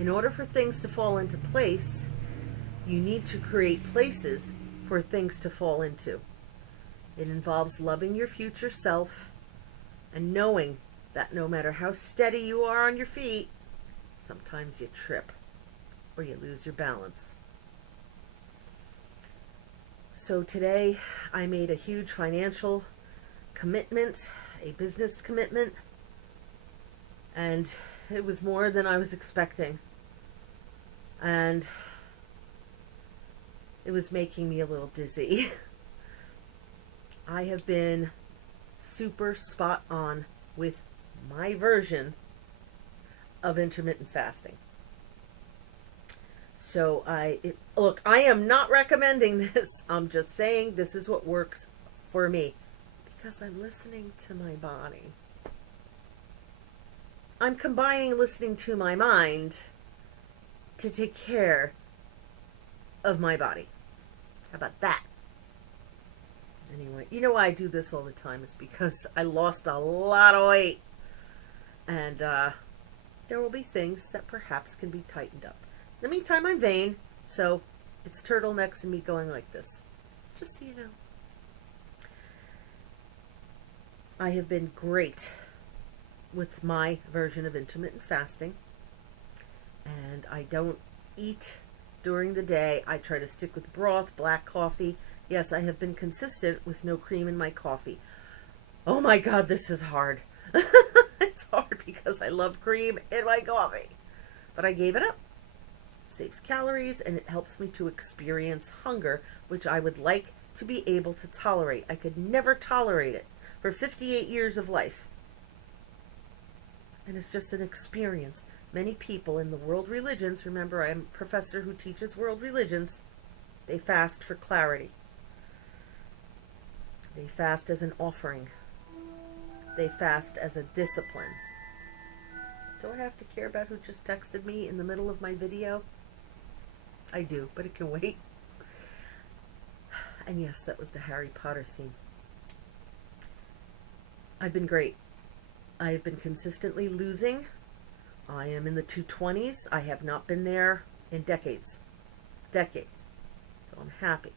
In order for things to fall into place, you need to create places for things to fall into. It involves loving your future self and knowing that no matter how steady you are on your feet, sometimes you trip or you lose your balance. So today I made a huge financial commitment, a business commitment, and it was more than I was expecting. And it was making me a little dizzy. I have been super spot on with my version of intermittent fasting. So look, I am not recommending this. I'm just saying this is what works for me because I'm listening to my body. I'm combining listening to my mind to take care of my body. How about that? Anyway, you know why I do this all the time is because I lost a lot of weight. And there will be things that perhaps can be tightened up. In the meantime, I'm vain, so it's turtlenecks and me going like this. Just so you know. I have been great with my version of intermittent fasting. And I don't eat during the day. I try to stick with broth, black coffee. Yes, I have been consistent with no cream in my coffee. Oh my God, this is hard. It's hard because I love cream in my coffee. But I gave it up. It saves calories and it helps me to experience hunger, which I would like to be able to tolerate. I could never tolerate it for 58 years of life. And it's just an experience. Many people in the world religions, remember I'm a professor who teaches world religions, they fast for clarity. They fast as an offering. They fast as a discipline. Do I have to care about who just texted me in the middle of my video? I do, but it can wait. And yes, that was the Harry Potter theme. I've been great. I've been consistently losing. I am in the 220s. I have not been there in decades. Decades. So I'm happy.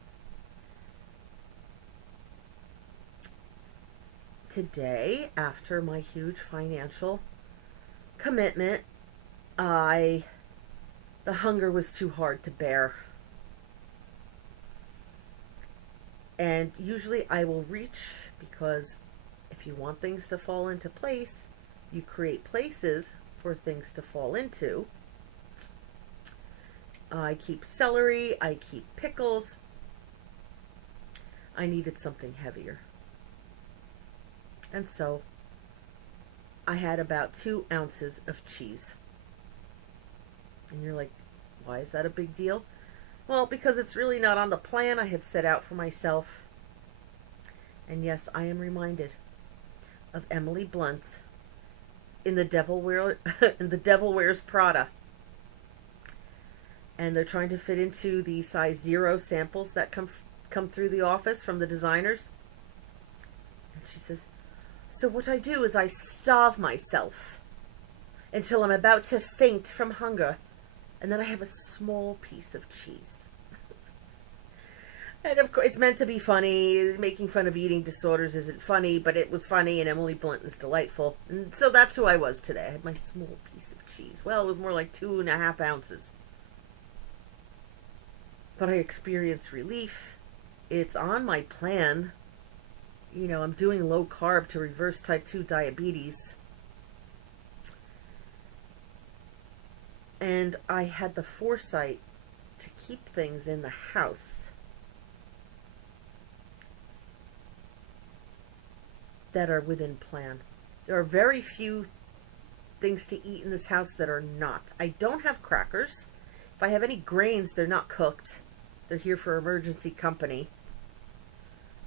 Today, after my huge financial commitment, the hunger was too hard to bear. And usually I will reach, because if you want things to fall into place, you create places for things to fall into. I keep celery, I keep pickles. I needed something heavier. And so I had about 2 ounces of cheese. And you're like, why is that a big deal? Well, because it's really not on the plan I had set out for myself. And yes, I am reminded of Emily Blunt in The Devil Wears Prada. And they're trying to fit into the size 0 samples that come through the office from the designers. And she says, so what I do is I starve myself until I'm about to faint from hunger, and then I have a small piece of cheese. And of course, it's meant to be funny. Making fun of eating disorders isn't funny, but it was funny, and Emily Blunt is delightful. And so that's who I was today. I had my small piece of cheese. Well, it was more like 2.5 ounces. But I experienced relief. It's on my plan. You know, I'm doing low carb to reverse type 2 diabetes. And I had the foresight to keep things in the house that are within plan. There are very few things to eat in this house that are not. I don't have crackers. If I have any grains, they're not cooked. They're here for emergency company.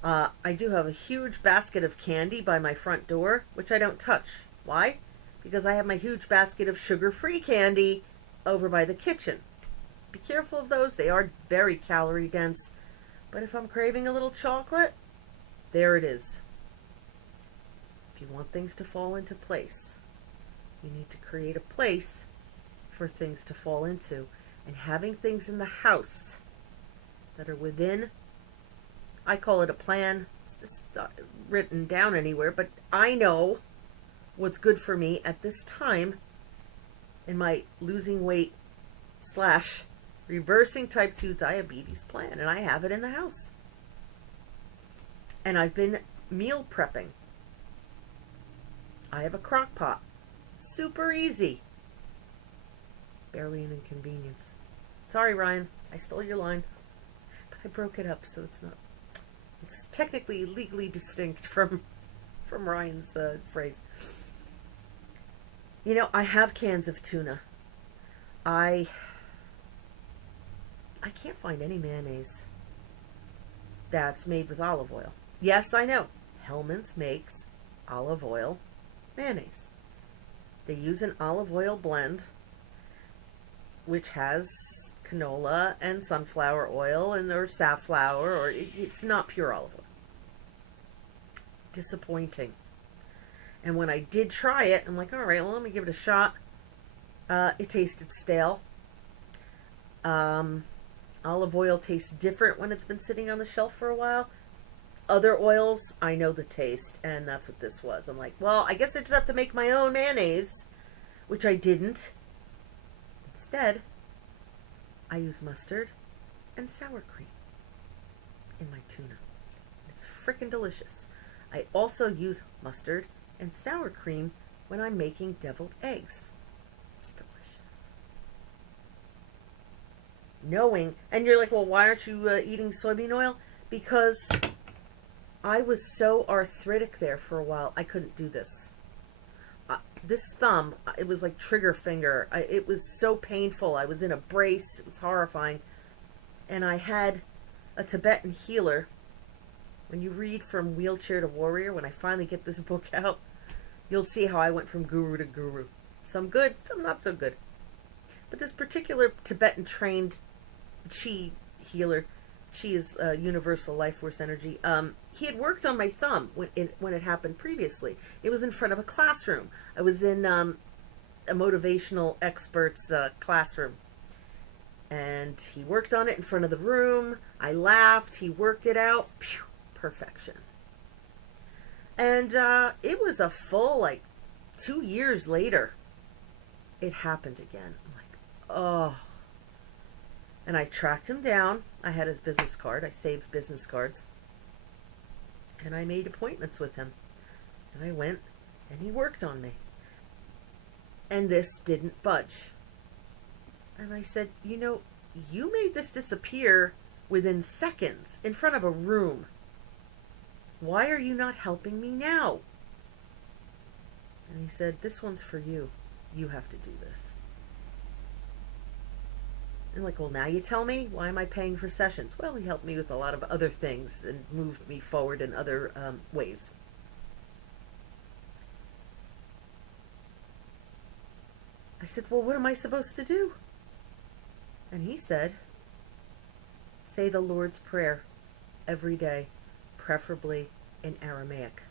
I do have a huge basket of candy by my front door, which I don't touch. Why? Because I have my huge basket of sugar-free candy over by the kitchen. Be careful of those. They are very calorie dense. But if I'm craving a little chocolate, there it is. If you want things to fall into place, you need to create a place for things to fall into. And having things in the house that are within, I call it a plan. It's not written down anywhere, but I know what's good for me at this time in my losing weight slash reversing type 2 diabetes plan, and I have it in the house. And I've been meal prepping. I have a crock pot. Super easy. Barely an inconvenience. Sorry, Ryan, I stole your line, but I broke it up, so it's technically legally distinct from Ryan's phrase. You know, I have cans of tuna. I can't find any mayonnaise that's made with olive oil. Yes, I know. Hellmann's makes olive oil mayonnaise. They use an olive oil blend which has canola and sunflower oil or safflower, or it's not pure olive oil. Disappointing. And when I did try it, I'm like, all right, well, let me give it a shot. It tasted stale. Olive oil tastes different when it's been sitting on the shelf for a while. Other oils, I know the taste, and that's what this was. I'm like, well, I guess I just have to make my own mayonnaise, which I didn't. Instead, I use mustard and sour cream in my tuna. It's freaking delicious. I also use mustard and sour cream when I'm making deviled eggs. It's delicious. Knowing, and you're like, well, why aren't you eating soybean oil? Because I was so arthritic there for a while, I couldn't do this. This thumb, it was like trigger finger. It was so painful. I was in a brace. It was horrifying. And I had a Tibetan healer. When you read From Wheelchair to Warrior, when I finally get this book out, you'll see how I went from guru to guru. Some good, some not so good. But this particular Tibetan trained chi healer, chi is universal life force energy, he had worked on my thumb when it happened previously. It was in front of a classroom. I was in a motivational expert's classroom. And he worked on it in front of the room. I laughed. He worked it out. Phew, perfection. And it was a full, 2 years later, it happened again. I'm like, oh. And I tracked him down. I had his business card. I saved business cards. And I made appointments with him. And I went, and he worked on me. And this didn't budge. And I said, you know, you made this disappear within seconds in front of a room. Why are you not helping me now? And he said, this one's for you. You have to do this. And like, well, now you tell me, why am I paying for sessions? Well, he helped me with a lot of other things and moved me forward in other ways. I said, well, what am I supposed to do? And he said, say the Lord's Prayer every day, preferably in Aramaic.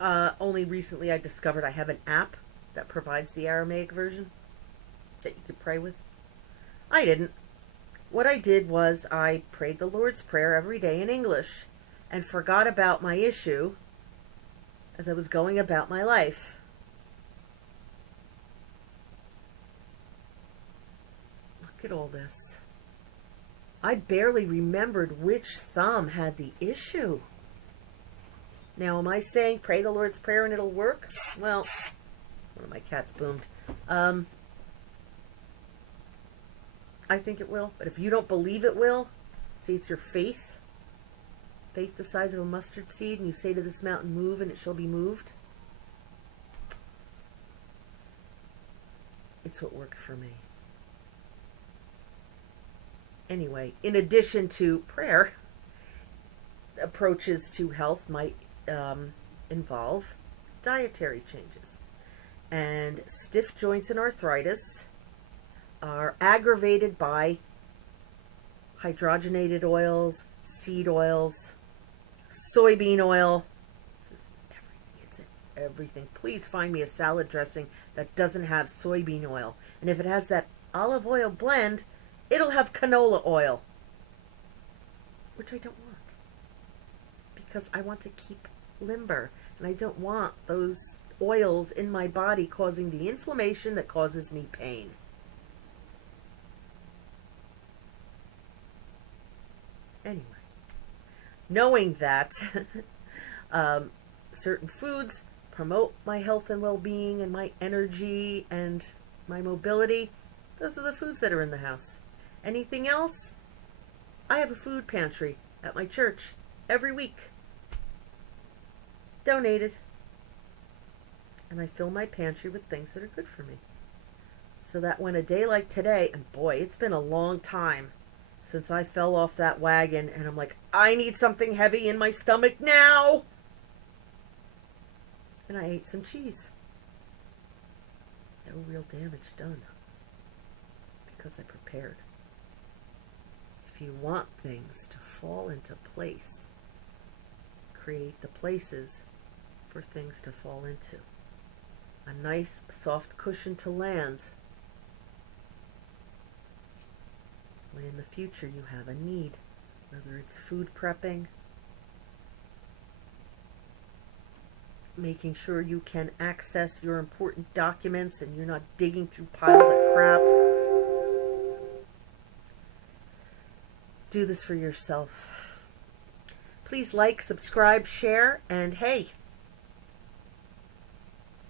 Only recently I discovered I have an app that provides the Aramaic version that you could pray with. I didn't. What I did was I prayed the Lord's Prayer every day in English and forgot about my issue as I was going about my life. Look at all this. I barely remembered which thumb had the issue. Now, am I saying pray the Lord's Prayer and it'll work? Well, one of my cats boomed. I think it will, but if you don't believe it will, see, it's your faith. Faith the size of a mustard seed, and you say to this mountain, move, and it shall be moved. It's what worked for me. Anyway, in addition to prayer, approaches to health might involve dietary changes. And stiff joints and arthritis are aggravated by hydrogenated oils, seed oils, soybean oil. Everything. It's in everything. Please find me a salad dressing that doesn't have soybean oil. And if it has that olive oil blend, it'll have canola oil, which I don't want, because I want to keep limber, and I don't want those oils in my body causing the inflammation that causes me pain. Anyway, knowing that certain foods promote my health and well-being and my energy and my mobility, those are the foods that are in the house. Anything else? I have a food pantry at my church every week. Donated. And I fill my pantry with things that are good for me. So that when a day like today, and boy, it's been a long time since I fell off that wagon, and I'm like, I need something heavy in my stomach now. And I ate some cheese. No real damage done, because I prepared. If you want things to fall into place, create the places for things to fall into. A nice soft cushion to land when in the future you have a need, whether it's food prepping, making sure you can access your important documents and you're not digging through piles of crap. Do this for yourself. Please like, subscribe, share, and hey,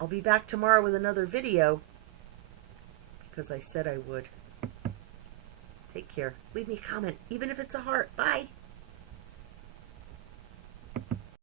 I'll be back tomorrow with another video because I said I would. Take care. Leave me a comment, even if it's a heart. Bye.